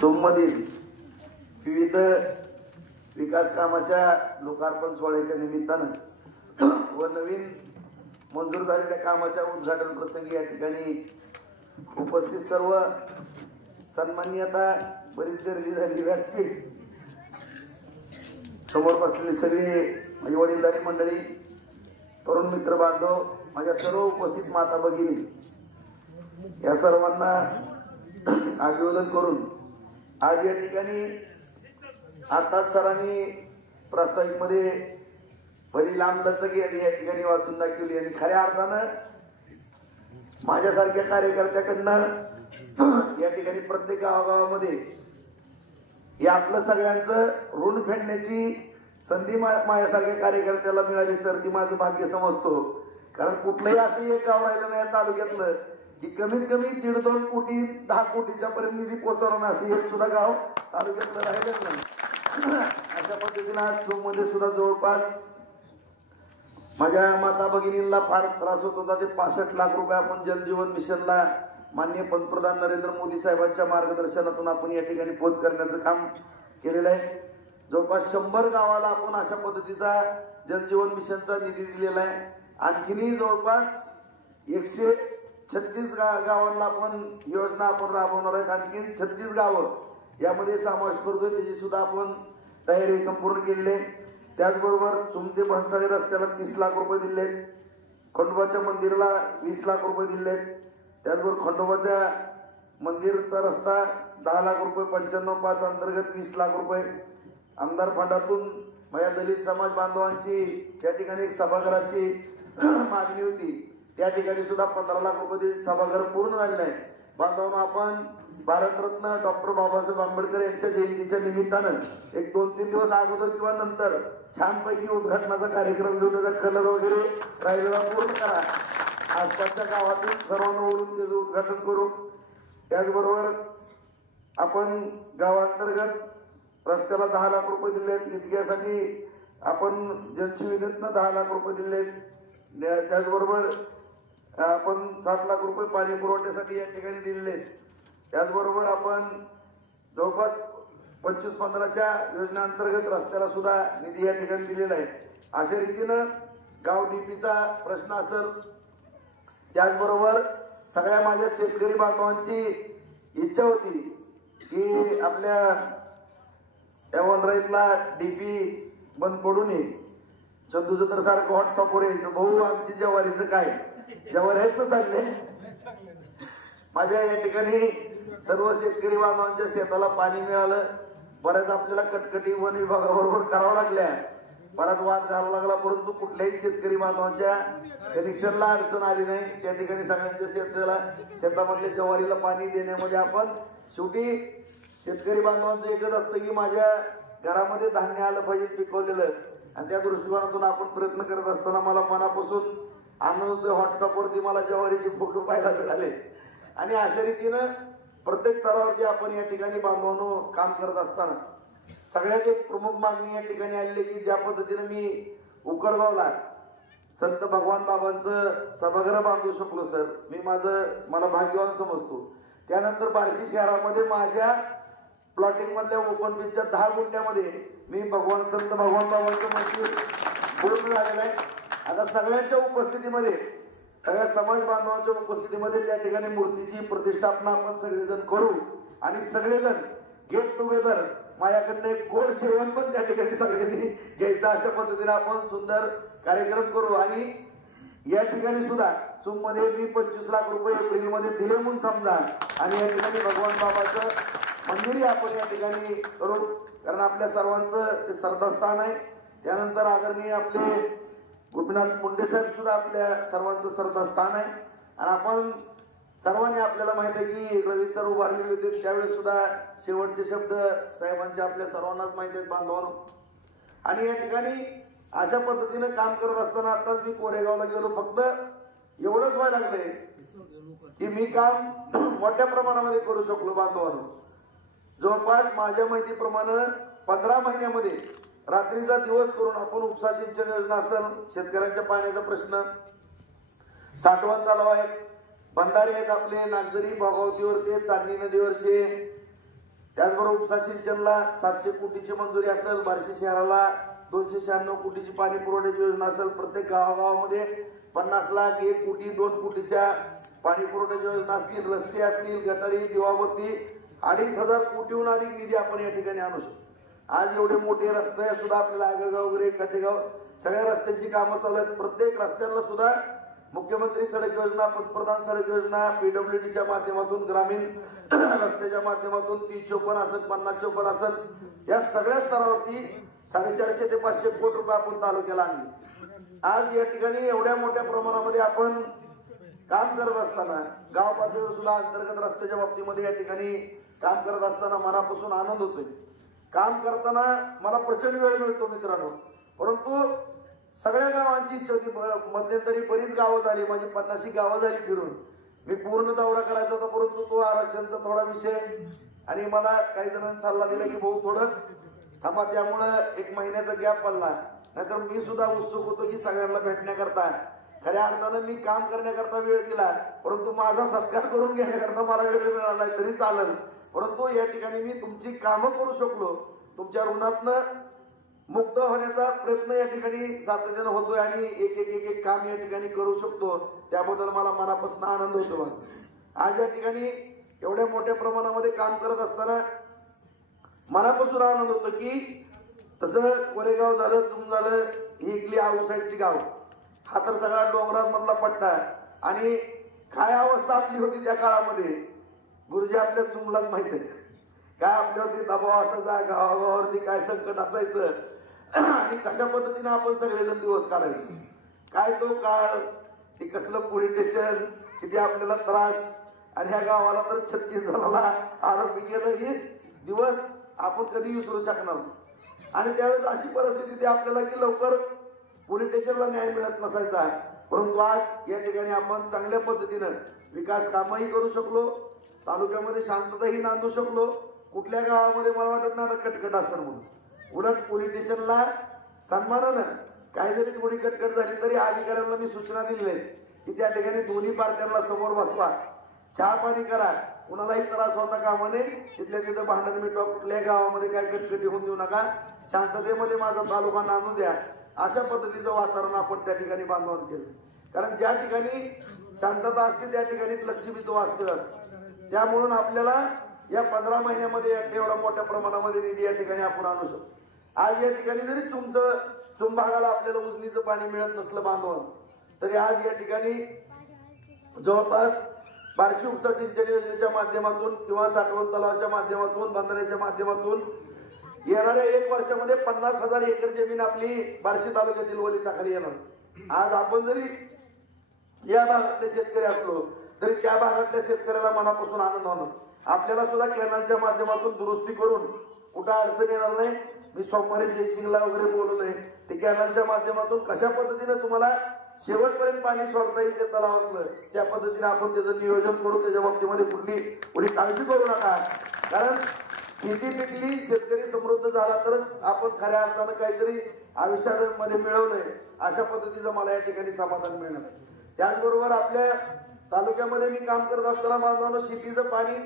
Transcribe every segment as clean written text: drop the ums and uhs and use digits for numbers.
सोममधील विविध विकास कामाच्या लोकार्पण सोहळ्याच्या निमित्तानं व नवीन मंजूर झालेल्या कामाच्या उद्घाटन प्रसंगी या ठिकाणी उपस्थित सर्व सन्माननीयता बरीच गर्दी झाली व्यासपीठ समोर बसलेली सगळे माझी वडीलधारी मंडळी, तरुण मित्र बांधव, माझ्या सर्व उपस्थित माता भगिनी या सर्वांना अभिवादन करून आज या ठिकाणी आताच सरांनी प्रास्ताविक मध्ये पहिली लांबलचक यादी या ठिकाणी वाचून दाखवली आणि खऱ्या अर्थानं माझ्यासारख्या कार्यकर्त्याकडनं या ठिकाणी प्रत्येक गावागावामध्ये या आपलं सगळ्यांचं ऋण फेडण्याची संधी माझ्यासारख्या कार्यकर्त्याला मिळाली सर, ती माझं भाग्य समजतो. कारण कुठलंही असं एक गाव राहिलं नाही तालुक्यातलं की कमीत कमी 1.5-2 कोटी 10 कोटीच्या पर्यंत निधी पोहोचवला ना असं एक सुद्धा गाव तालुक्यातलं राहिलं नाही. अशा पद्धतीने आज सोममध्ये सुद्धा जवळपास माझ्या माता भगिनींना फार त्रास होत होता. ते 65 लाख रुपये आपण जलजीवन मिशनला माननीय पंतप्रधान नरेंद्र मोदी साहेबांच्या मार्गदर्शनातून आपण या ठिकाणी पोच करण्याचं काम केलेलं आहे. जवळपास 100 गावाला आपण अशा पद्धतीचा जलजीवन मिशनचा निधी दिलेला आहे. आणखीनही जवळपास 136 गावांना आपण योजना आपण राबवणार आहेत. आणखीन 36 गावं यामध्ये समावेश करतोय, त्याची सुद्धा आपण तयारी संपूर्ण केलेली आहे. त्याचबरोबर चुमते भन्साळे रस्त्याला 30 लाख रुपये दिले, खंडोबाच्या मंदिराला 20 लाख रुपये दिले, त्याचबरोबर खंडोबाच्या मंदिरचा रस्ता 10 लाख रुपये 95/5 अंतर्गत 20 लाख रुपये. आमदार फंडातून माझ्या दलित समाज बांधवांची त्या ठिकाणी एक सभागृहाची मागणी होती, त्या ठिकाणी सुद्धा 15 लाख रुपये सभागृह पूर्ण झालेलं आहे. बांधवांना आपण भारतरत्न डॉक्टर बाबासाहेब आंबेडकर यांच्या जयंतीच्या निमित्तानं एक 2-3 दिवस अगोदर किंवा नंतर छानपैकी उद्घाटनाचा कार्यक्रम घेऊन त्याचा कलर वगैरे राहिलेला पूर्ण करा. आसपासच्या गावातील सर्वांना बोलून त्याचं उद्घाटन करू. त्याचबरोबर आपण गावांतर्गत रस्त्याला 10 लाख रुपये दिले, इतक्यासाठी आपण जलजीवनतनं 10 लाख रुपये दिले. त्याचबरोबर आपण 7 लाख रुपये पाणी पुरवठ्यासाठी या ठिकाणी दिलेले. त्याचबरोबर आपण जवळपास 25-15च्या योजनेअंतर्गत रस्त्याला सुद्धा निधी या ठिकाणी दिलेला आहे. अशा रीतीनं गाव डीपीचा प्रश्न असेल, त्याचबरोबर सगळ्या माझ्या शेतकरी बांधवांची इच्छा होती की आपल्या या वनराईतला डीपी बंद पडू नये. चंदूचं तर सारखं व्हॉट्सअपवर यायचं, भाऊ आमची ज्वारीचं काय, ज्वारी आहेत ना चालले. माझ्या या ठिकाणी सर्व शेतकरी बांधवांच्या शेताला पाणी मिळालं. बऱ्याच आपल्याला कटकटी वन विभागाबरोबर करावं लागल्या, बराच वाद घालावा लागला, परंतु कुठल्याही शेतकरी बांधवांच्या कनेक्शनला अडचण आली नाही. त्या ठिकाणी सगळ्यांच्या शेतामधल्या ज्वारीला पाणी देण्यामध्ये आपण शेवटी शेतकरी बांधवांचं एकच असतं की माझ्या घरामध्ये धान्य आलं पाहिजे पिकवलेलं, आणि त्या दृष्टिकोनातून आपण प्रयत्न करत असताना मला मनापासून आनंद होतो. व्हॉट्सअपवरती मला ज्वारीचे फोटो पाहायला मिळाले. आणि अशा रीतीनं प्रत्येक स्तरावरती आपण या ठिकाणी बांधवांनो काम करत असताना सगळ्यात एक प्रमुख मागणी या ठिकाणी आलेली की ज्या पद्धतीनं मी उकडगावला संत भगवान बाबांचं सभागृह बांधू शकलो सर, मी मला भाग्यवान समजतो. त्यानंतर बार्शी शहरामध्ये माझ्या प्लॉटिंग मधल्या ओपन बीचच्या 10 गुंठ्यामध्ये मी संत भगवान बाबांचं मंदिर पूर्ण झालेलं आहे. आता सगळ्यांच्या उपस्थितीमध्ये, सगळ्या समाज बांधवांच्या उपस्थितीमध्ये त्या ठिकाणी मूर्तीची प्रतिष्ठापना आपण सगळेजण करू आणि सगळेजण गेट टुगेदर माझ्याकडनं एक गोड जेवण पण त्या ठिकाणी सगळ्यांनी घ्यायचं, अशा पद्धतीने आपण सुंदर कार्यक्रम करू. आणि या ठिकाणी सुद्धा मध्ये मी 25 लाख रुपये एप्रिलमध्ये दिले म्हणून समजा, आणि या ठिकाणी भगवान बाबाचं मंदिरही आपण या ठिकाणी करू, कारण आपल्या सर्वांचं ते श्रद्धास्थान आहे. त्यानंतर आदरणीय आपले गोपीनाथ मुंडे साहेब सुद्धा आपल्या सर्वांचं श्रद्धास्थान आहे. आणि आपण सर्वांनी आपल्याला माहित आहे की रवी सर उभारलेले होते, त्यावेळेस सुद्धा शेवटचे शब्द साहेबांचे आपल्या सर्वांनाच माहिती आहेत बांधवांनो. आणि या ठिकाणी अशा पद्धतीने काम करत असताना आताच मी कोरेगावला गेलो, फक्त एवढंच व्हायला लागलंय की मी काम मोठ्या प्रमाणामध्ये करू शकलो बांधवांनो. जवळपास माझ्या माहितीप्रमाणे 15 महिन्यामध्ये रात्रीचा दिवस करून आपण उपसा सिंचन योजना असेल, शेतकऱ्यांच्या पाण्याचा प्रश्न, साठवण तलाव आहेत, बंधारे आहेत आपले नागझरी भोगावतीवरचे, चांदणी नदीवरचे, त्याचबरोबर उपसा सिंचनला 700 कोटीची मंजुरी असेल, बार्शी शहराला 296 कोटीची पाणी पुरवठ्याची योजना असेल, प्रत्येक गावागावामध्ये 50 लाख 1 कोटी 2 कोटीच्या पाणी पुरवठ्याची योजना असतील, रस्ते असतील, गटारी, दिवाबत्ती 2500 कोटीहून अधिक निधी आपण या ठिकाणी आणू शकतो. आज एवढे मोठे रस्ते सुद्धा आपल्याला आगळगाव वगैरे कटेगाव सगळ्या रस्त्यांची कामं चालू आहेत. प्रत्येक रस्त्यांना सुद्धा मुख्यमंत्री सडक योजना, पंतप्रधान सडक योजना, पीडब्ल्यूडीच्या माध्यमातून, ग्रामीण रस्त्याच्या माध्यमातून 3054 असेल, 5054 असेल, या सगळ्या स्तरावरती 450 ते 500 कोटी रुपये आपण तालुक्याला आणले. आज या ठिकाणी एवढ्या मोठ्या प्रमाणामध्ये आपण काम करत असताना गाव पातळीवर सुद्धा अंतर्गत रस्त्याच्या बाबतीमध्ये या ठिकाणी काम करत असताना मनापासून आनंद होतोय. काम करताना मला प्रचंड वेळ मिळतो मित्रांनो, परंतु सगळ्या गावांची इच्छा होती. मध्यंतरी बरीच गावं झाली, माझी 50 गावं झाली फिरून. मी पूर्ण दौरा करायचा होता, परंतु तो आरक्षणचा थोडा विषय आणि मला काही जणांनी सल्ला दिला की भाऊ थोडं थांबा, त्यामुळं 1 महिन्याचा गॅप पडला. नाहीतर मी सुद्धा उत्सुक होतो की सगळ्यांना भेटण्याकरता, खऱ्या अर्थानं मी काम करण्याकरता वेळ दिला, परंतु माझा सत्कार करून घेण्याकरता मला वेळ मिळाला तरी चालेल. परंतु या ठिकाणी मी तुमची कामं करू शकलो, तुमच्या ऋणातनं मुक्त होण्याचा प्रयत्न या ठिकाणी सातत्यानं होतोय आणि एक काम या ठिकाणी करू शकतो, त्याबद्दल मला मनापासून आनंद होतो. आज या ठिकाणी एवढ्या मोठ्या प्रमाणामध्ये काम करत असताना मनापासून आनंद होतो की तसं कोरेगाव झालं, तुम झालं, ही इकली आऊसाईडची गाव, हा तर सगळा डोंगरांमधला पट्टा आणि काय अवस्था आपली होती त्या काळामध्ये गुरुजी आपल्या चुमलाच माहित आहे. काय आपल्यावरती दबाव असायचा, गावावरती काय संकट असायचं आणि कशा पद्धतीने आपण सगळेजण दिवस काढायचे. काय तो काळ, ते कसलं पोलीस स्टेशन, किती आपल्याला त्रास, आणि ह्या गावाला तर 36 जणांना आरोपी केलं, हे दिवस आपण कधी विसरू शकणार नाही. आणि त्यावेळेस अशी परिस्थिती होती आपल्याला की लवकर पोलीस स्टेशनला न्याय मिळत नसायचा, परंतु आज या ठिकाणी आपण चांगल्या पद्धतीनं विकास कामही करू शकलो, तालुक्यामध्ये शांतताही नांदू शकलो. कुठल्या गावामध्ये मला वाटत नाही आता कटकट असेल म्हणून, उलट पोलीस स्टेशनला सन्मानानं काही जरी थोडी कटकट झाली तरी अधिकाऱ्यांना मी सूचना दिली आहे की त्या ठिकाणी दोन्ही पार्ट्यांना समोर बसवा, चहा पाणी करा, कुणालाही त्रास होता कामा नये, तिथल्या तिथं भांडण मिटवा, कुठल्याही गावामध्ये काय कटकटी होऊन देऊ नका, शांततेमध्ये माझा तालुका नांदू द्या, अशा पद्धतीचं वातावरण आपण त्या ठिकाणी बांधवून केलं. कारण ज्या ठिकाणी शांतता असते त्या ठिकाणी लक्ष्मीचं वास्तव्य असतं. त्यामुळं आपल्याला या 15 महिन्यामध्ये एवढा मोठ्या प्रमाणामध्ये निधी या ठिकाणी आपण आणू शकतो. आज या ठिकाणी जरी चुम भागाला आपल्याला उजनीचं पाणी मिळत नसलं बांधवून, तरी आज या ठिकाणी जवळपास बार्शी उपसा सिंचन योजनेच्या माध्यमातून किंवा साठवण तलावाच्या माध्यमातून, बंधाऱ्याच्या माध्यमातून येणाऱ्या 1 वर्षामध्ये 50,000 एकर जमीन आपली बार्शी तालुक्यातील वलिताखाली येणार. आज आपण जरी या भागातले शेतकरी असलो तरी त्या भागातल्या शेतकऱ्याला मनापासून आनंद होणार. आपल्याला सुद्धा कॅनलच्या माध्यमातून दुरुस्ती करून कुठं अडचण येणार नाही. मी सोमवारी जयसिंगला वगैरे बोलवलंय, ते कॅनलच्या माध्यमातून कशा पद्धतीने तुम्हाला शेवटपर्यंत पाणी सोडता येईल ते तलावातलं, त्या पद्धतीने आपण त्याचं नियोजन करू. त्याच्या बाबतीमध्ये कुठली काळजी करू नका, कारण शेती पिकली, शेतकरी समृद्ध झाला तरच आपण खऱ्या अर्थानं काहीतरी आयुष्यामध्ये मिळवलंय अशा पद्धतीचं मला या ठिकाणी समाधान मिळणार. त्याचबरोबर आपल्या तालुक्यामध्ये मी काम करत असताना बांधवांनो, शेतीचं पाणी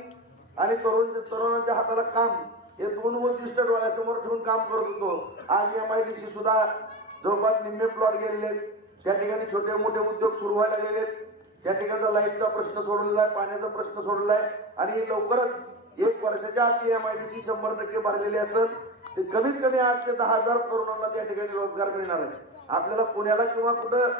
आणि तरुणांच्या हाताला काम, हे 2 उद्दिष्ट डोळ्यासमोर ठेवून काम करत होतो. आज MIDC सुद्धा जवळपास निम्मे प्लॉट गेलेले, त्या ठिकाणी छोटे मोठे उद्योग सुरू व्हायला गेलेत. त्या ठिकाणचा लाईटचा प्रश्न सोडलेला आहे, पाण्याचा प्रश्न सोडलेला आहे आणि लवकरच 1 वर्षाच्या आत MIDC 100% भरलेली असेल, ते कमीत कमी 8 ते 10,000 तरुणांना त्या ठिकाणी रोजगार मिळणार आहे. आपल्याला पुण्याला किंवा कुठं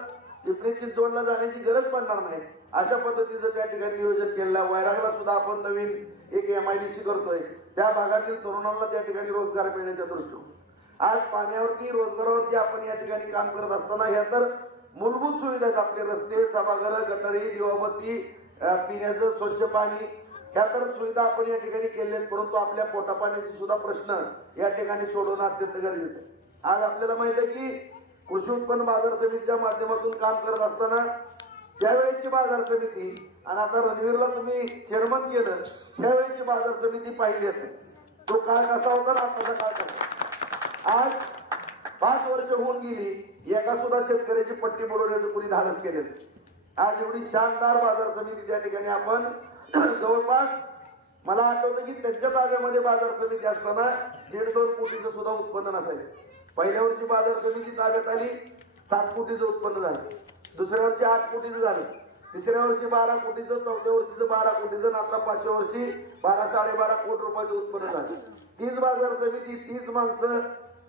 पिंपरी चिंचवडला जाण्याची गरज पडणार नाही, अशा पद्धतीचं त्या ठिकाणी नियोजन केलेलं आहे. वैरागला सुद्धा आपण नवीन एक MIDC करतोय, त्या भागातील तरुणांना त्या ठिकाणी रोजगार मिळण्याच्या दृष्टीने आज पाण्यावरती, रोजगारावरती आपण या ठिकाणी काम करत असताना ह्या तर मूलभूत सुविधा आहेत. आपले रस्ते, सभागृह, गटारी, दिवाबत्ती, पिण्याचं स्वच्छ पाणी, ह्या तर सुविधा आपण या ठिकाणी केल्या, परंतु आपल्या पोटापाण्याची सुद्धा प्रश्न या ठिकाणी सोडवणं अत्यंत गरजेचं आहे. आज आपल्याला माहित आहे की कृषी उत्पन्न बाजार समितीच्या माध्यमातून काम करत असताना त्यावेळेची बाजार समिती आणि आता रणवीरला तुम्ही चेअरमन केलं, त्यावेळेची बाजार समिती पाहिली असेल, तो काळ कसा होता ना आताचा काळ कसा. आज 5 वर्ष होऊन गेली, एका सुद्धा शेतकऱ्याची पट्टी बुडवण्याचं कुणी धाडस केलं. आज एवढी शानदार बाजार समिती त्या ठिकाणी आपण जवळपास मला आठवतं की त्यांच्या ताब्यामध्ये बाजार समिती असताना 1.5-2 कोटीचं सुद्धा उत्पन्न नसायचं। पहिल्या वर्षी बाजार समिती ताब्यात आली 7 कोटीचं उत्पन्न झालं, दुसऱ्या वर्षी 8 कोटीचं झालं, तिसऱ्या वर्षी 12 कोटीचं, चौथ्या वर्षीचं 12 कोटीचं, आता 5व्या वर्षी 12-12.5 कोटी रुपयाचं उत्पन्न झालं। तीच बाजार समिती, तीच माणसं,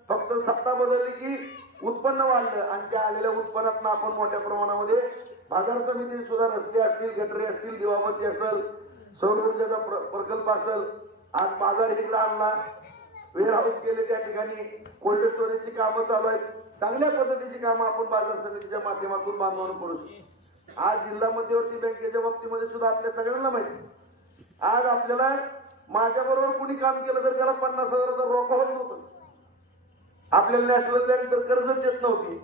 फक्त सत्ता बदलली की उत्पन्न वाढलं आणि त्या आलेल्या उत्पन्नात आपण मोठ्या प्रमाणामध्ये बाजार समिती सुद्धा रस्ते असतील, गटरे असतील, दिवाबत्ती असेल, सौर ऊर्जेचा प्रकल्प असेल, आज बाजार इकडे आणला, वेअर हाऊस केले, त्या ठिकाणी कोल्ड स्टोरेजची कामं चालू आहेत। चांगल्या पद्धतीची कामं आपण बाजार समितीच्या माध्यमातून बांधवून करू शकतो। आज जिल्हा मध्यवर्ती बँकेच्या बाबतीमध्ये सुद्धा आपल्या सगळ्यांना माहिती, आज आपल्याला माझ्याबरोबर कुणी काम केलं तर त्याला 50,000चा रोखा होत नव्हतं। आपल्याला नॅशनल बँक तर कर्ज देत नव्हती,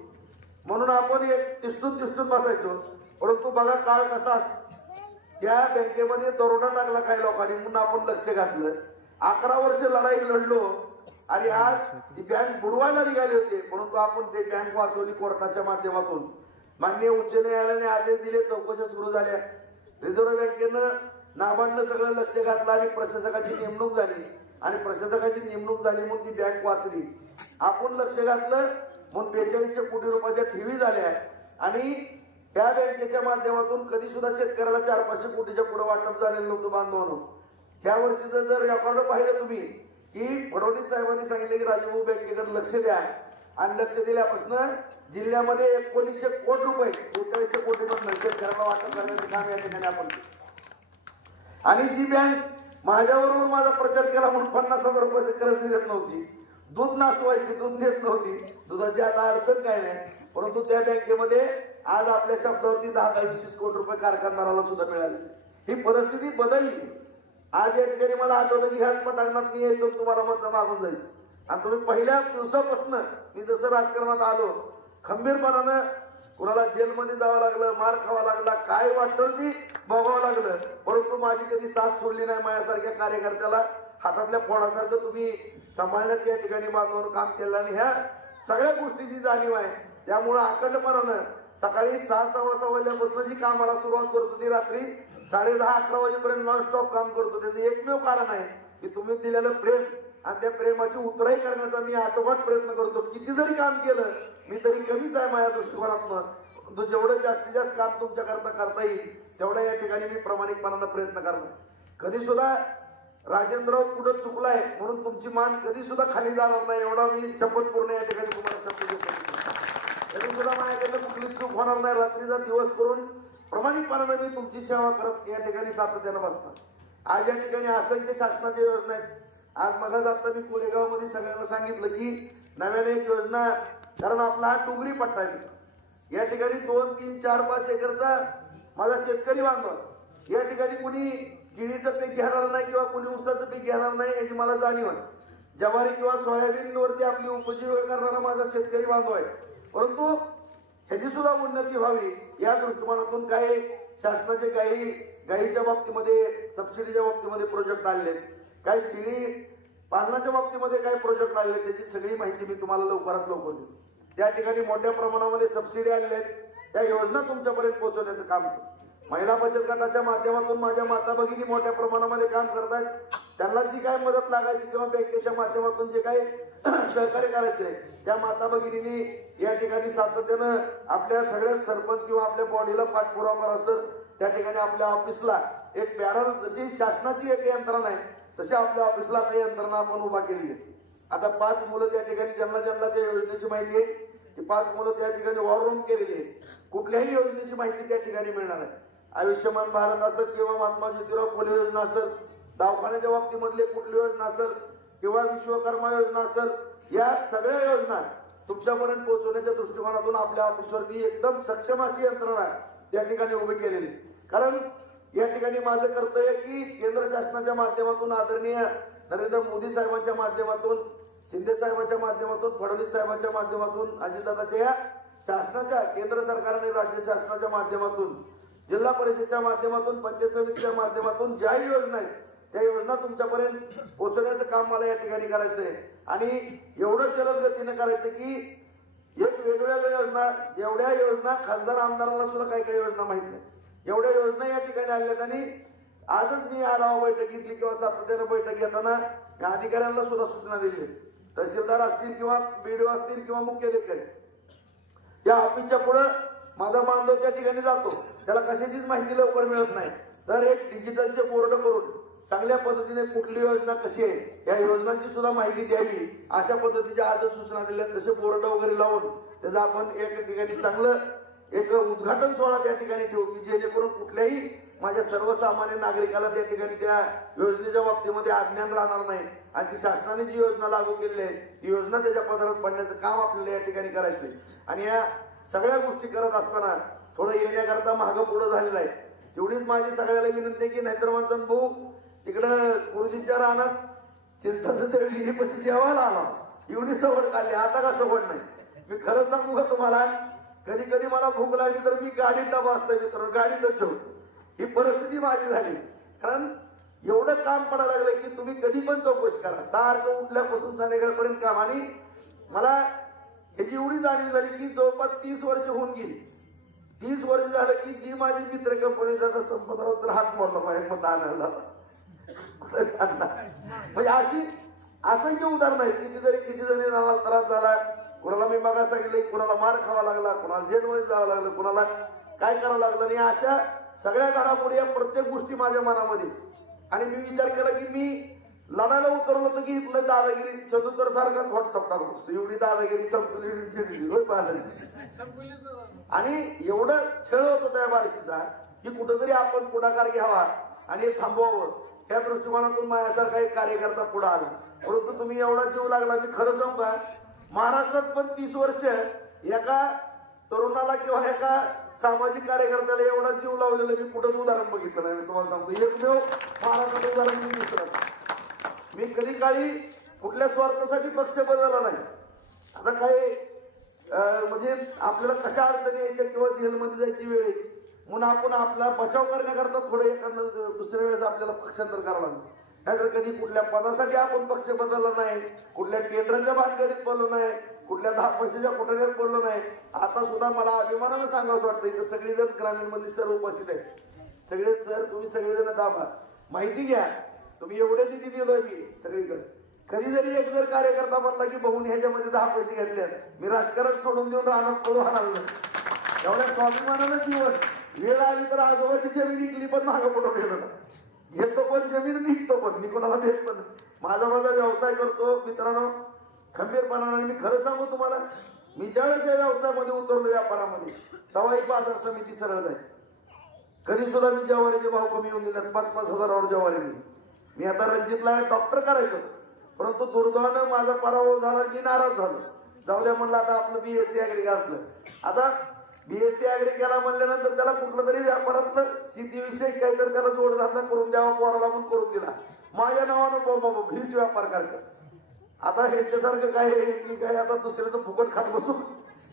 म्हणून आपण एक तिष्ठून बसायचो। परंतु बघा काळ कसा असतो, त्या बँकेमध्ये दरोडा टाकला काही लोकांनी म्हणून आपण लक्ष घातलं, 11 वर्ष लढाई लढलो आणि आज ती बँक बुडवायला निघाली होती, परंतु आपण ते बँक वाचवली कोर्टाच्या माध्यमातून। माननीय उच्च न्यायालयाने आदेश दिले, चौकशा सुरू झाल्या, रिझर्व्ह बँकेनं नाबार्डनं सगळं लक्ष घातलं आणि प्रशासकाची नेमणूक झाली आणि प्रशासकाची नेमणूक झाली म्हणून ती बँक वाचली। आपण लक्ष घातलं म्हणून 4200 कोटी रुपयाच्या ठेवी झाल्या आणि त्या बँकेच्या माध्यमातून कधी सुद्धा शेतकऱ्याला 400-500 कोटीच्या पुढे वाटप झालेलं नव्हतं बांधवांनो। ह्या वर्षीचं जर रेकॉर्ड पाहिलं तुम्ही की फडणवीस साहेबांनी सांगितलं की राजीव बँकेकडे लक्ष द्या आणि लक्ष दिल्यापासून जिल्ह्यामध्ये 1900 कोटी रुपये 4200 कोटी मधून शेतकऱ्याला वाटप करण्याचे काम या ठिकाणी आपण आणि जी बँक माझ्याबरोबर माझा प्रचार केला म्हणून 50,000 रुपयाचे कर्ज देत नव्हती, दूध नासवायची, दूध देत नव्हती, दुधाची आता अडचण काय नाही, परंतु त्या बँकेमध्ये आज आपल्या शब्दावरती 10-20 कोटी रुपये कारखानदाराला सुद्धा मिळाले। ही परिस्थिती बदलली। आज या ठिकाणी मला आठवतं की ह्याच पटांगणात मी यायचो, तुम्हाला मत मागून जायचं आणि तुम्ही पहिल्या दिवसापासून मी जसं राजकारणात आलो खंबीरपणानं, कुणाला जेलमध्ये जावं लागलं, मार खावा लागला, काय वाटलं ती बघावं लागलं, परंतु माझी कधी साथ सोडली नाही। माझ्यासारख्या कार्यकर्त्याला हातातल्या फोडासारखं तुम्ही सांभाळण्याचं या ठिकाणी बांधून काम केलं आणि ह्या सगळ्या गोष्टीची जाणीव आहे। त्यामुळे अखंडपणानं सकाळी 6-6:15 वाजल्यापासून जी कामाला सुरुवात करतो ती रात्री 10:30-11 वाजेपर्यंत नॉनस्टॉप काम करतो। त्याचं एकमेव कारण आहे की तुम्ही दिलेलं प्रेम आणि त्या प्रेमाची उतराई करण्याचा मी आटोकाट प्रयत्न करतो। किती जरी काम केलं मी तरी कमीच आहे माझ्या दृष्टिकोनातून, तो जेवढं जास्तीत जास्त काम तुमच्या करता येईल तेवढ्या या ठिकाणी मी प्रामाणिकपणानं प्रयत्न करणार। कधी सुद्धा राजेंद्र कुठं चुकलाय म्हणून तुमची मान कधी सुद्धा खाली जाणार नाही, एवढा मी शपथपूर्ण या ठिकाणी तुम्हाला शब्द देतो। कधी सुद्धा माझ्याकडनं कुठली चूक होणार नाही। रात्रीचा दिवस करून प्रामाणिकपणाने मी तुमची सेवा करत या ठिकाणी सातत्यानं बसणार। आज या ठिकाणी असंख्य शासनाच्या योजना आहेत। आज मगाच आता मी कोरेगाव मध्ये सगळ्यांना सांगितलं की नव्याने एक योजना, कारण आपला हा डोंगरी पट्टा आहे, या ठिकाणी 2, 3, 4, 5 एकरचा माझा शेतकरी बांधव, या ठिकाणी कुणी केळीचं पीक घेणार नाही किंवा कुणी ऊसाचं पीक घेणार नाही याची मला जाणीव आहे। ज्वारी किंवा सोयाबीनवरती आपली उपजीविका करणारा माझा शेतकरी बांधव आहे, परंतु ह्याची सुद्धा उन्नती व्हावी या दृष्टिकोनातून काही शासनाचे गायीच्या बाबतीमध्ये, सबसिडीच्या बाबतीमध्ये प्रोजेक्ट आणले, काही शेळी पालनाच्या बाबतीमध्ये काही प्रोजेक्ट आणले, त्याची सगळी माहिती मी तुम्हाला लवकरात लवकर देतो। त्या ठिकाणी मोठ्या प्रमाणामध्ये सबसिडी आणल्या आहेत, त्या योजना तुमच्यापर्यंत पोहोचवण्याचं काम करतो। महिला बचत गटाच्या माध्यमातून माझ्या माता भगिनी मोठ्या प्रमाणामध्ये काम करत आहेत, त्यांना जी काय मदत लागायची किंवा बँकेच्या माध्यमातून जे काही सहकार्य करायचे त्या माता भगिनींनी या ठिकाणी सातत्यानं आपल्या सगळ्या सरपंच किंवा आपल्या बॉडीला पाठपुरावा करावा। त्या ठिकाणी आपल्या ऑफिसला एक पॅरल, जशी शासनाची एक यंत्रणा आहे तशी आपल्या ऑफिसला काही यंत्रणा आपण उभा केलेली आहे। आता 5 मुलं त्या ठिकाणी ज्यांना त्या योजनेची माहिती आहे ती 5 मुलं त्या ठिकाणी वॉर रूम केलेली आहे, कुठल्याही योजनेची माहिती त्या ठिकाणी मिळणार आहे। आयुष्यमान भारत असेल किंवा महात्मा ज्योतिराव फुले योजना असेल, दवाखान्याच्या बाबतीमधले कुठली योजना असेल किंवा विश्वकर्मा योजना असेल, या सगळ्या योजना तुमच्यापर्यंत पोहोचवण्याच्या दृष्टिकोनातून आपल्या ऑफिसवरती एकदम सक्षम अशी यंत्रणा त्या ठिकाणी उभी केलेली। कारण या ठिकाणी माझं कर्तव्य की केंद्र शासनाच्या माध्यमातून, आदरणीय नरेंद्र मोदी साहेबांच्या माध्यमातून, शिंदे साहेबांच्या माध्यमातून, फडणवीस साहेबांच्या माध्यमातून, अजितदादांच्या या शासनाच्या, केंद्र सरकार आणि राज्य शासनाच्या माध्यमातून, जिल्हा परिषदेच्या माध्यमातून, पंचायत समितीच्या माध्यमातून ज्या योजना आहेत त्या योजना तुमच्यापर्यंत पोहोचवण्याचं काम मला या ठिकाणी करायचं आहे। आणि एवढं जलद गतीने करायचं की एक वेगवेगळ्या योजना, जेवढ्या योजना खासदार आमदारांना सुद्धा काही योजना माहित नाही, एवढ्या योजना या ठिकाणी आणल्यात आणि आजच मी आढावा बैठक घेतली किंवा सातत्यानं बैठक घेताना या अधिकाऱ्यांना सुद्धा सूचना दिली, तहसीलदार असतील किंवा बीडीओ असतील किंवा मुख्याधिकारी, त्या ऑफिसच्या पुढे माझा बांधव त्या ठिकाणी जातो, त्याला कशाचीच माहिती लवकर मिळत नाही, तर एक डिजिटलचे बोर्ड करून चांगल्या पद्धतीने कुठली योजना कशी आहे या योजनांची सुद्धा माहिती द्यावी, अशा पद्धतीच्या आजच सूचना दिल्या. तसे बोर्ड वगैरे लावून त्याचं आपण एक ठिकाणी चांगलं एक उद्घाटन सोहळा त्या ठिकाणी ठेवू की जेणेकरून कुठल्याही माझ्या सर्वसामान्य नागरिकाला त्या ठिकाणी त्या योजनेच्या बाबतीमध्ये अज्ञान राहणार नाही आणि ती शासनाने जी योजना लागू केलेली आहे ती योजना त्याच्या पदरात पडण्याचं काम आपल्याला या ठिकाणी करायचंय. आणि या सगळ्या गोष्टी करत असताना थोडं येण्याकरता मागं पुढं झालेलं आहे. एवढीच माझी सगळ्याला विनंती आहे की नाहीतर माझं भाऊ तिकडं गुरुजींच्या रानात चिंताचं ते विहिरीपाशी जेवायला आला, एवढी सवड काढली, आता का सवड नाही. मी खरं सांगू का तुम्हाला, कधी कधी मला भूक लागली तर मी गाडीत डबा असतोय मित्र, गाडीतच ठेवतो. ही परिस्थिती माझी झाली, कारण एवढं काम पडायला लागलं की तुम्ही कधी पण चौकशी करा, सारखं उठल्यापासून संध्याकाळपर्यंत काम. आणि मला ह्याची एवढी जाणीव झाली की जवळपास 30 वर्ष होऊन गेली. 30 वर्ष झालं की जी माझी मित्र कंपनी त्याचा संपतराव तर हात मोडला पाहिजे मग आणायला म्हणजे अशी असंख्य उदाहरण आहेत. किती जणी त्रास झाला, कुणाला मी बघा सांगितले, कुणाला मार खावा लागला, कुणाला जेलमध्ये जावं लागलं, कुणाला काय करावं लागलं. आणि अशा सगळ्या घडामोडी या प्रत्येक गोष्टी माझ्या मनामध्ये. आणि मी विचार केला की मी लढायला उतरलो होतो की इथलं दादागिरी चतुर्थ सारखा व्हॉट्सअप टाकत असतो, एवढी दादागिरी संपली. आणि एवढं खेळ होतं त्या बारशीचा की कुठंतरी आपण पुढाकार घ्यावा आणि थांबवावं, या दृष्टिकोनातून माझ्यासारखा एक कार्यकर्ता पुढे आला. परंतु तुम्ही एवढा जीव लागला, मी खरं सांगू का, महाराष्ट्रात पण 30 वर्ष एका तरुणाला किंवा एका सामाजिक कार्यकर्त्याला एवढा जीव लावलेला मी कुठंच उदाहरण बघितलं नाही. मी तुम्हाला सांगतो, एकमेव महाराष्ट्रात उदाहरण मी दुसरं. मी कधी काळी कुठल्या स्वार्थासाठी पक्ष बदलला नाही. आता काही म्हणजे आपल्याला कशा अडचणी यायच्या किंवा जेलमध्ये जायची वेळ यायची म्हणून आपण आपला बचाव करण्याकरता थोडं एखादं दुसऱ्या वेळेस आपल्याला पक्षांतर करावं लागतं. नाहीतर कधी कुठल्या पदासाठी आपण पक्ष बदलला नाही, कुठल्या टेंडरच्या भानगडीत पडलो नाही, कुठल्या 10 पैशाच्या कोठड्यात पडलो नाही. आता सुद्धा मला अभिमानानं सांगावं वाटतं की सगळेजण ग्रामीणमध्ये सर्व उपस्थित आहेत. सगळे सर तुम्ही सगळेजण दाबा, माहिती घ्या, तुम्ही एवढे निधी दिलोय मी सगळीकडे. कधी जरी एक जर कार्यकर्ता म्हणला की बघून ह्याच्यामध्ये 10 पैसे घेतले, मी राजकारण सोडून देऊन राहणार पडू राहणार नाही. एवढ्या स्वाभिमानानं जीवन, वेळ आली तर आजोबाची जमीन निघली पण मागं पडून गेलो ना, घेतो पण जमीन निघतो पण, मी कोणाला देत पण. माझा व्यवसाय करतो मित्रांनो खंबीरपणाने. मी खरं सांगू तुम्हाला, मी ज्यावेळेस या व्यवसायामध्ये उतरलो व्यापारामध्ये तेव्हा ही बाजार समिती सरळ जाईल. कधी सुद्धा मी ज्वारीचे भाव कमी येऊन दिले 5-5 हजारावर ज्वारी. मी आता रणजितला डॉक्टर करायचो, परंतु दुर्दैवानं माझा पराभव झाला, मी नाराज झालो. जाऊ द्या म्हणलं, आता आपलं BSc ऍग्री घातलं. आता BSc ऍग्री केला म्हणल्यानंतर त्याला कुठलं तरी व्यापारातलं शेतीविषयी काहीतरी त्याला जोडधंदा करून द्यावा, पोराला म्हणून करून दिला. माझ्या नावानं बाबा हीच व्यापार करतात. आता ह्याच्यासारखं काय आता दुसऱ्याचं फुकट खात बसू,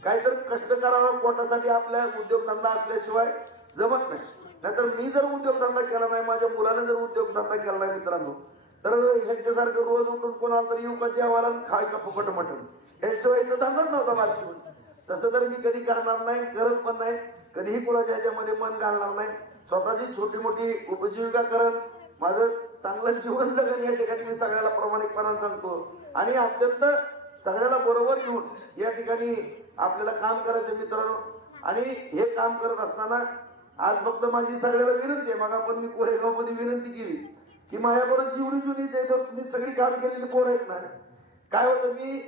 काहीतरी कष्ट करावं पोटासाठी. आपल्या उद्योगधंदा असल्याशिवाय जमत नाही. नाहीतर मी जर उद्योगधंदा केला नाही, माझ्या मुलाने जर उद्योगधंदा केला नाही मित्रांनो, तर ह्यांच्यासारखं रोज उठून कोणाला तरी युवकाची अहवाला खाय का फुकट मटण, याशिवाय धंदाच नव्हता बारशी. तसं तर मी कधी करणार नाही, करत पण नाही, कधीही कुणाच्या ह्याच्यामध्ये मन घालणार नाही. स्वतःची छोटी मोठी उपजीविका करत माझं चांगलं जीवन जगन या ठिकाणी मी सगळ्याला प्रामाणिकपणाने सांगतो. आणि अत्यंत सगळ्याला बरोबर येऊन या ठिकाणी आपल्याला काम करायचं मित्रांनो. आणि हे काम करत असताना आज फक्त माझी सगळ्याला विनंती आहे, मग आपण मी कोरेगाव मध्ये विनंती केली की माझ्याबरोबर जेवढी जुनी मी सगळी काम केलेली पोरं आहेत ना, काय होतं मी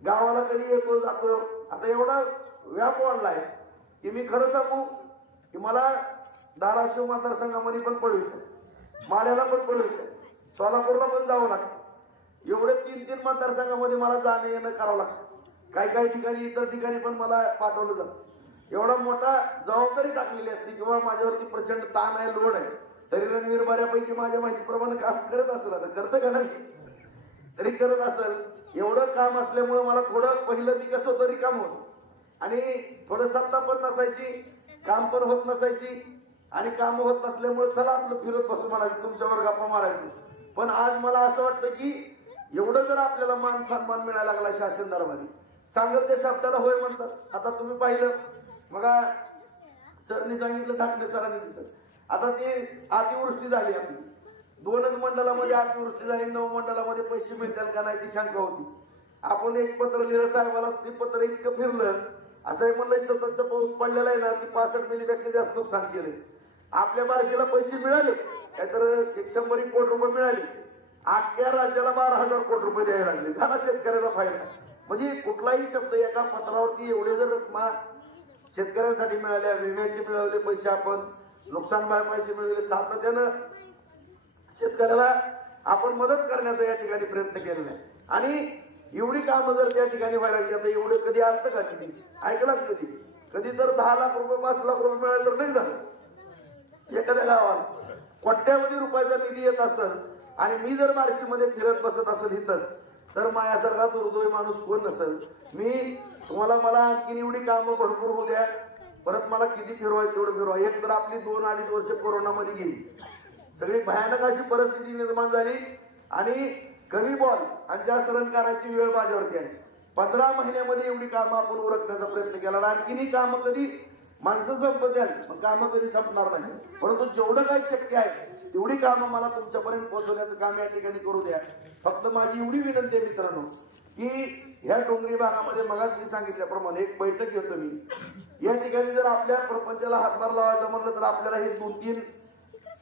गावाला कधी येतो जातो. आता एवढा व्याप वाढलाय की मी खरं सांगू की मला धाराशिव मतदारसंघामध्ये पण पडवित, माड्याला पण पडवित, सोलापूरला पण जावं लागतं. एवढे 3-3 मतदारसंघामध्ये मला जाणं येणं करावं लागतं. काही ठिकाणी इतर ठिकाणी पण मला पाठवलं जातं. एवढा मोठा जबाबदारी टाकलेली असते किंवा माझ्यावरती प्रचंड ताण आहे, लोड आहे, तरी रणवीर बऱ्यापैकी माझ्या माहितीप्रमाणे काम करत असेल. आता करतं का नाही तरी करत असेल. एवढं काम असल्यामुळे मला थोडं पहिलं मी कसं होतं रिकाम होत आणि थोडं सत्ता पण नसायची, काम पण होत नसायची. आणि काम होत नसल्यामुळे चला आपलं फिरत बसू म्हणायचं, तुमच्यावर गप्पा मारायचो. पण आज मला असं वाटतं की एवढं जर आपल्याला मान सन्मान मिळायला लागला शासनदारामध्ये, सांगत त्या शब्दाला होय म्हणतात. आता तुम्ही पाहिलं बघा, सरनी सांगितलं, ठाकरे सरांनी तिथं आता ते अतिवृष्टी झाली आपली, 2च मंडळामध्ये अतिवृष्टी झाली, 9 मंडळामध्ये पैसे मिळतील का नाही ती शंका होती. आपण एक पत्र लिहिलं साहेबाला, ते पत्र इतकं फिरलं, असं म्हणलं सततचा पाऊस पडलेला आहे ना की 65 मिलीपेक्षा जास्त नुकसान केले. आपल्या बारशीला पैसे मिळाले काय तर 100 कोटी रुपये मिळाले, अख्ख्या राज्याला 12,000 कोटी रुपये द्यायला लागले. झाला शेतकऱ्याचा फायदा. म्हणजे कुठलाही शब्द एका पत्रावरती एवढे जर शेतकऱ्यांसाठी मिळाल्या, विम्याचे मिळवले पैसे, आपण नुकसान भरपाईचे मिळवले, सातत्यानं शेतकऱ्याला आपण मदत करण्याचा या ठिकाणी प्रयत्न केलेला आहे. आणि एवढी कामं जर त्या ठिकाणी व्हायला लागली, आता एवढं कधी आलं का किती ऐकलं कधी तर 10 लाख रुपये 5 लाख रुपये मिळाले तर नाही झालं. एखाद्या गावाला कोट्यावधी रुपयाचा निधी येत असेल आणि मी जर बार्शीमध्ये फिरत बसत असेल इथंच, तर माझ्यासारखा दुर्दैवी माणूस कोण नसेल. मी तुम्हाला मला आणखीन एवढी कामं भरपूर होऊ द्या, परत मला किती फिरवायचं तेवढं फिरवा. एक तर आपली 2-2.5 वर्ष कोरोनामध्ये गेली, सगळी भयानक अशी परिस्थिती निर्माण झाली आणि कमी बॉल आणि जास्त रन करायची वेळ माझ्यावरती आहे. 15 महिन्यामध्ये एवढी कामं आपण उरकण्याचा प्रयत्न केला. आणखीन ही कामं कधी माणसं संपत द्याल, पण कामं कधी संपणार नाही. परंतु जेवढं काही शक्य आहे तेवढी कामं मला तुमच्यापर्यंत पोहोचवण्याचं काम या ठिकाणी करू द्या. फक्त माझी एवढी विनंती आहे मित्रांनो की ह्या डोंगरी भागामध्ये मगाच मी सांगितल्याप्रमाणे एक बैठक घेतो मी. या ठिकाणी जर आपल्या प्रपंचाला हातभार लावायचा म्हणलं तर आपल्याला हे 2-3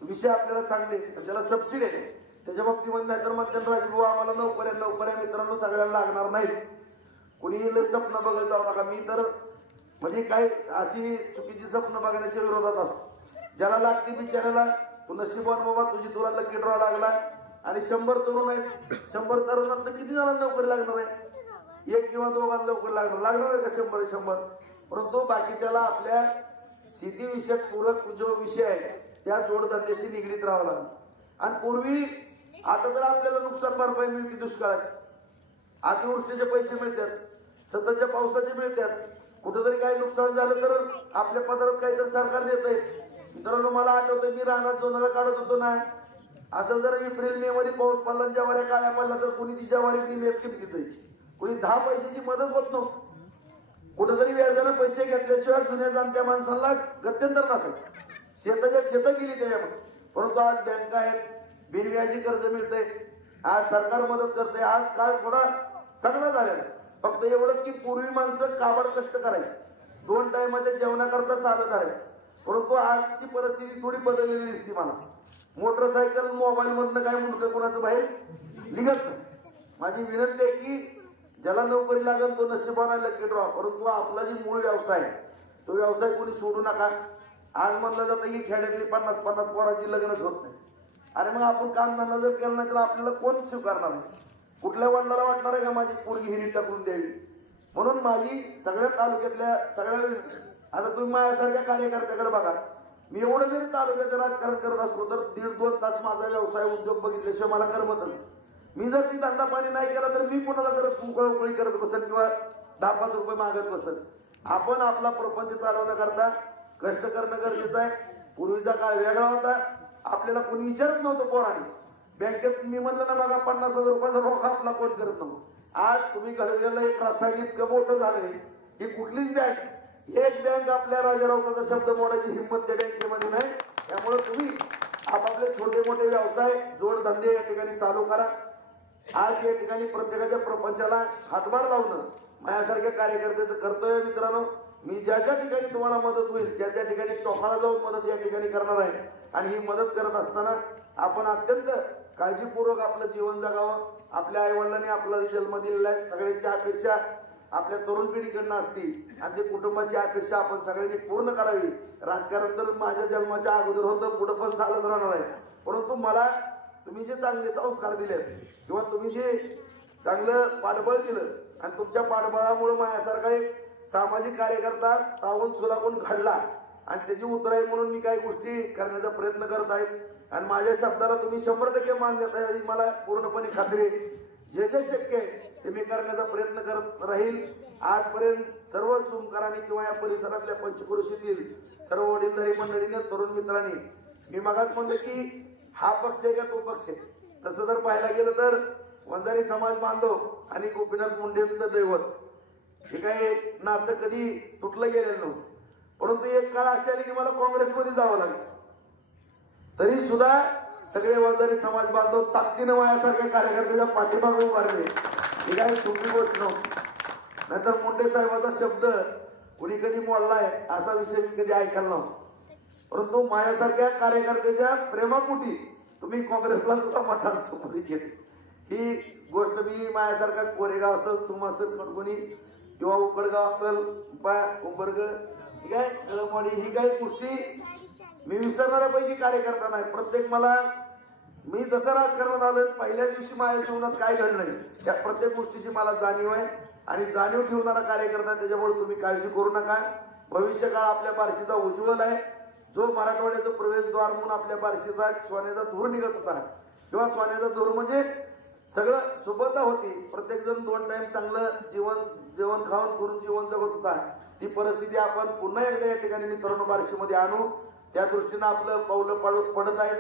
विषय आपल्याला चांगले, त्याला सबसिडी आहे त्याच्या बाबतीमध्ये. नाही तर म्हणतात राजभाऊ आम्हाला नोकऱ्या मित्रांनो सगळ्यांना लागणार नाही. कुणी स्वप्न बघत जाऊ नका. मी तर म्हणजे काय अशी चुकीची स्वप्न बघण्याच्या विरोधात असतो. ज्याला लागते बिचाराला, तू नशिबान बाबा तुला लकी ड्रॉ लागला आणि 100 तरुण आहेत, 100 तरुणांना किती जणांना नोकरी लागणार आहे? 1 किंवा 2 नोकरी लागणार आहे का? 100. परंतु बाकीच्याला आपल्या शेतीविषयक पूरक जो विषय आहे त्या जोडधंद्याशी निगडीत राहावं लागलं. आणि पूर्वी आता तर आपल्याला नुकसान भरपाई मिळते, दुष्काळाची अतिवृष्टीचे पैसे मिळतात, सततच्या पावसाचे मिळतात. कुठेतरी काही नुकसान झालं तर आपल्या पदरात काहीतरी सरकार देत आहे. मित्रांनो मला आठवतं मी रानात जोंधळा काढत होतो ना, असं जर एप्रिल-मे मध्ये पाऊस पडला, ज्वाऱ्या काळ्या पडला तर कुणी ती ज्वारी किमतीत जायची, कुणी 10 पैशाची मदत होत नव्हती. कुठेतरी व्याजानं पैसे घेतल्याशिवाय जुन्या जाणत्या माणसांना गत्यंतर नसायचं. शेताच्या शेतं गेली त्याच्यामध्ये. परंतु आज बँका आहेत, बिनव्याजी कर्ज मिळतंय, आज सरकार मदत करते. आज काळ थोडा चांगला झालेला. फक्त एवढंच की पूर्वी माणसं काबड कष्ट करायची, 2 टायमाच्या जेवणाकरता साधं करायचं. परंतु आजची परिस्थिती थोडी बदललेली दिसते मला. मोटरसायकल मोबाईल मधनं काय म्हणतं कोणाचं बाहेर निघत नाही. माझी विनंती आहे की ज्याला नोकरी लागेल तो नशिबाना लकी ड्रॉ. परंतु आपला जी मूळ व्यवसाय तो व्यवसाय कोणी सोडू नका. आज म्हणलं जातं की खेड्यातली 50-50 पोराची लग्नच होत नाही. अरे मग आपण काम धंदा जर केला नाही तर आपल्याला कोण स्वीकारणार नाही? कुठल्या वडिलाला वाटणार आहे का माझी पोरगी हिरी टाकून द्यावी? म्हणून माझी सगळ्या तालुक्यातल्या आता तुम्ही माझ्यासारख्या कार्यकर्त्याकडे बघा. मी एवढं जरी तालुक्याचं राजकारण करत असलो तर 1.5-2 तास माझा व्यवसाय उद्योग बघितल्याशिवाय मला करमतच नाही. मी जर ती धंदा पाणी नाही केला तर मी कोणाला जर कुंकळी करत बसेल किंवा 10-5 रुपये मागत बसेल. आपण आपला प्रपंच चालवण्याकरता कष्ट करणं गरजेचं आहे. पूर्वीचा काळ वेगळा होता, आपल्याला कोणी विचारत नव्हतं. पोरांनी बँकेत मी म्हणलं ना बघा 50,000 रुपयाचा रोख आपला कोण करत नव्हतं. आज तुम्ही घडलेलं एक रासायनिक इतकं मोठं झालंय की कुठलीच एक बँक आपल्या राजा राऊताचा शब्द मोडायची हिंमत त्या बँकेमध्ये नाही. त्यामुळे तुम्ही आपापले छोटे मोठे व्यवसाय जोडधंदे या ठिकाणी चालू करा. आज या ठिकाणी प्रत्येकाच्या प्रपंचाला हातभार लावणं माझ्यासारख्या कार्यकर्त्याचं कर्तव्य. मित्रांनो मी ज्या ज्या ठिकाणी तुम्हाला मदत होईल त्या त्या ठिकाणी टोकाला जाऊन मदत या ठिकाणी करणार आहे. आणि ही मदत करत असताना आपण अत्यंत काळजीपूर्वक आपलं जीवन जगावं. आपल्या आईवडिलांनी आपला जन्म दिलेला आहे, सगळ्यांची अपेक्षा आपल्या तरुण पिढीकडनं असती आणि ते कुटुंबाची अपेक्षा आपण सगळ्यांनी पूर्ण करावी. राजकारण तर माझ्या जन्माच्या अगोदर होतं, पुढे पण चालत राहणार आहे. परंतु मला तुम्ही जे चांगले संस्कार दिले किंवा तुम्ही जे चांगलं पाठबळ दिलं आणि तुमच्या पाठबळामुळे माझ्यासारखा एक सामाजिक कार्यकर्ता तावून सुलावून घडला आणि त्याची उतराई म्हणून मी काही गोष्टी करण्याचा प्रयत्न करत आहे. आणि माझ्या शब्दाला तुम्ही 100% मान देता याची मला पूर्णपणे खात्री आहे. जे जे शक्य आहे ते मी करण्याचा प्रयत्न करत राहील. आजपर्यंत सर्व चुमकरांनी किंवा या परिसरातल्या पंचक्रोशीतील सर्व वडीलधारी मंडळीने तरुण मित्रांनी मी मगाच म्हणलं की हा पक्ष आहे का तो पक्ष आहे. तसं जर पाहायला गेलं तर वंजारी समाज बांधव आणि गोपीनाथ मुंडेंचं दैवत हे काही नातं कधी तुटलं गेलेलं नव्हतं. परंतु एक काळ अशी आली की मला काँग्रेसमध्ये जावं लागलं. तरी सुद्धा सगळे वंजारी समाज बांधव ताकदीनं माझ्यासारख्या कार्यकर्त्याच्या पाठीमागे उभारले. ही काही सोपी गोष्ट नव्हती. नाहीतर मुंडे साहेबाचा शब्द कुणी कधी मोडलाय असा विषय मी कधी ऐकायला नव्हता. परंतु माझ्यासारख्या कार्यकर्त्याच्या प्रेमापोटी तुम्ही काँग्रेसला सुद्धा मठात सोबती घेतली. ही गोष्ट मी माझ्यासारखा कोरेगाव असेल, चुम असेल, कडकोणी किंवा उकडगाव असेल, उंबरग, ही काय कळमवाडी, ही काही गोष्टी मी विसरणाऱ्यापैकी कार्यकर्ता नाही. प्रत्येक मला मी जसं राजकारणात आलो पहिल्या दिवशी माझ्या जीवनात काय घडलंय त्या प्रत्येक गोष्टीची मला जाणीव आहे आणि जाणीव ठेवणारा कार्यकर्ता. त्याच्यामुळे तुम्ही काळजी करू नका. भविष्य काळ आपल्या बार्शीचा उज्ज्वल आहे. जो मराठवाड्याचं प्रवेशद्वार म्हणून आपल्या बार्शीचा सोन्याचा धूर निघत होता किंवा सोन्याचा धूर म्हणजे सगळं सुबत्ता होती. प्रत्येक जण 2 टाइम चांगलं जेवण खाऊन करून जीवन जगत होता. ती परिस्थिती आपण पुन्हा एकदा या ठिकाणी मित्रांनो बार्शीमध्ये आणू. त्या दृष्टीनं आपलं पावलं पडत आहे.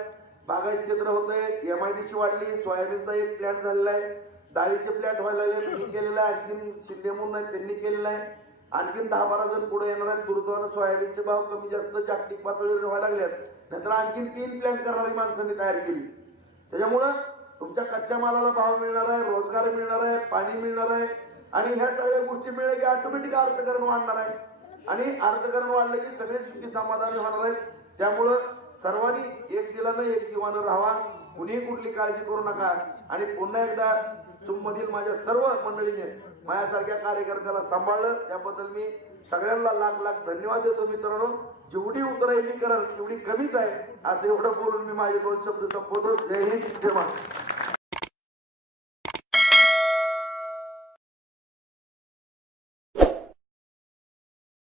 बागायत क्षेत्र होतंय, MIDC वाढली, सोयाबीनचा एक प्लॅट झालेला आहे, डाळीचे प्लॅट व्हायला लागले, त्यांनी केलेला आहे. आणखीन शिंदे म्हणून आहेत त्यांनी केलेला आहे. आणखीन 10-12 जण पुढे येणार आहेत. दुर्दैवानं सोयाबीनचे भाव कमी जास्त जागतिक पातळीवर व्हायला लागलेत. नंतर आणखीन 3 प्लॅट करणारी माणसांनी तयार केली. त्याच्यामुळं तुमच्या कच्च्या मालाला भाव मिळणार आहे, रोजगार मिळणार आहे, पाणी मिळणार आहे आणि ह्या सगळ्या गोष्टी मिळल्या की ऑटोमॅटिक अर्थकारण वाढणार आहे आणि अर्थकारण वाढलं की सगळे सुखी समाधानी होणार आहेत. त्यामुळं सर्वांनी एक दिलानं एक जीवानं राहावा. कुणीही कुठली काळजी करू नका आणि पुन्हा एकदा मधील माझ्या सर्व मंडळीने माझ्यासारख्या कार्यकर्त्याला सांभाळलं त्याबद्दल मी सगळ्यांना लाख लाख धन्यवाद देतो. मित्रांनो, जेवढी उतराई मी करेल तेवढी कमीच आहे असं एवढं बोलून मी माझे 2 शब्द संपवतो. जय हिंद, जय महाराष्ट्र.